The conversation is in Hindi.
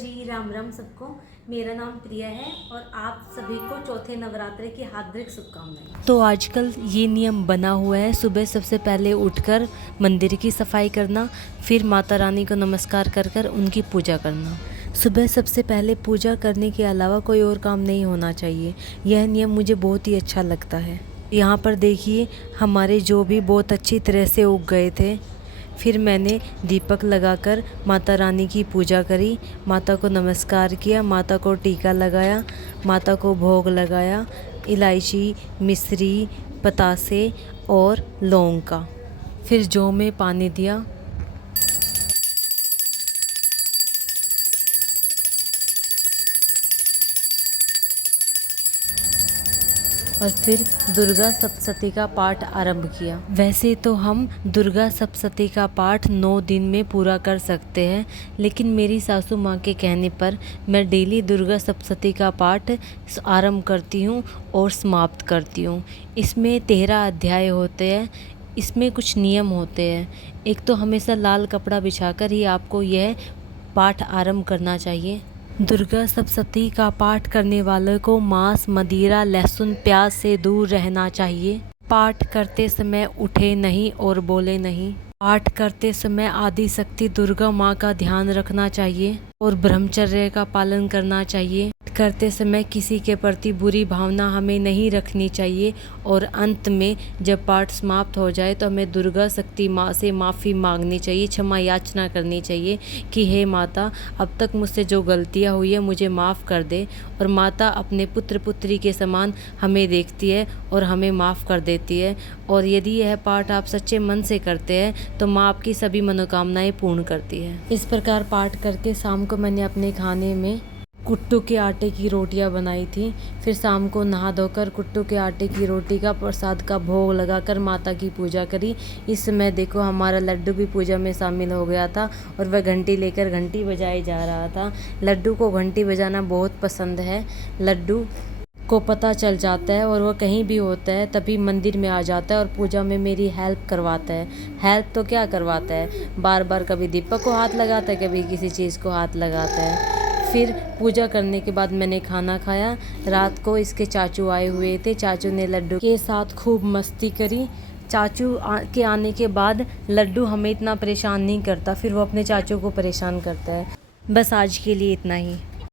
जी, राम राम सबको। मेरा नाम प्रिया है और आप सभी को चौथे नवरात्रे की हार्दिक शुभकामनाएं। तो आजकल ये नियम बना हुआ है, सुबह सबसे पहले उठकर मंदिर की सफाई करना, फिर माता रानी को नमस्कार कर कर उनकी पूजा करना। सुबह सबसे पहले पूजा करने के अलावा कोई और काम नहीं होना चाहिए। यह नियम मुझे बहुत ही अच्छा लगता है। यहाँ पर देखिए, हमारे जो भी बहुत अच्छी तरह से उग गए थे। फिर मैंने दीपक लगाकर माता रानी की पूजा करी, माता को नमस्कार किया, माता को टीका लगाया, माता को भोग लगाया, इलायची, मिश्री, पतासे और लौंग का। फिर जौ में पानी दिया। और फिर दुर्गा सप्तशती का पाठ आरंभ किया। वैसे तो हम दुर्गा सप्तशती का पाठ 9 दिन में पूरा कर सकते हैं, लेकिन मेरी सासू माँ के कहने पर मैं डेली दुर्गा सप्तशती का पाठ आरंभ करती हूँ और समाप्त करती हूँ। इसमें 13 अध्याय होते हैं। इसमें कुछ नियम होते हैं। एक तो हमेशा लाल कपड़ा बिछाकर ही आपको यह पाठ आरंभ करना चाहिए। दुर्गा सप्तशती का पाठ करने वाले को मांस, मदिरा, लहसुन, प्याज से दूर रहना चाहिए। पाठ करते समय उठे नहीं और बोले नहीं। पाठ करते समय आदि शक्ति दुर्गा माँ का ध्यान रखना चाहिए और ब्रह्मचर्य का पालन करना चाहिए। करते समय किसी के प्रति बुरी भावना हमें नहीं रखनी चाहिए और अंत में जब पाठ समाप्त हो जाए तो हमें दुर्गा शक्ति माँ से माफ़ी मांगनी चाहिए, क्षमा याचना करनी चाहिए कि हे माता, अब तक मुझसे जो गलतियाँ हुई है मुझे माफ़ कर दे। और माता अपने पुत्र पुत्री के समान हमें देखती है और हमें माफ़ कर देती है। और यदि यह पाठ आप सच्चे मन से करते हैं तो माँ आपकी सभी मनोकामनाएं पूर्ण करती है। इस प्रकार पाठ करके शाम को मैंने अपने खाने में कुट्टू के आटे की रोटियां बनाई थी। फिर शाम को नहा धोकर कुट्टू के आटे की रोटी का प्रसाद का भोग लगाकर माता की पूजा करी। इस समय देखो हमारा लड्डू भी पूजा में शामिल हो गया था और वह घंटी लेकर घंटी बजाए जा रहा था। लड्डू को घंटी बजाना बहुत पसंद है। लड्डू को पता चल जाता है और वह कहीं भी होता है तभी मंदिर में आ जाता है और पूजा में मेरी हेल्प करवाता है। हेल्प तो क्या करवाता है, बार बार कभी दीपक को हाथ लगाता है, कभी किसी चीज़ को हाथ लगाता है। फिर पूजा करने के बाद मैंने खाना खाया। रात को इसके चाचू आए हुए थे। चाचू ने लड्डू के साथ खूब मस्ती करी। चाचू के आने के बाद लड्डू हमें इतना परेशान नहीं करता, फिर वो अपने चाचू को परेशान करता है। बस आज के लिए इतना ही।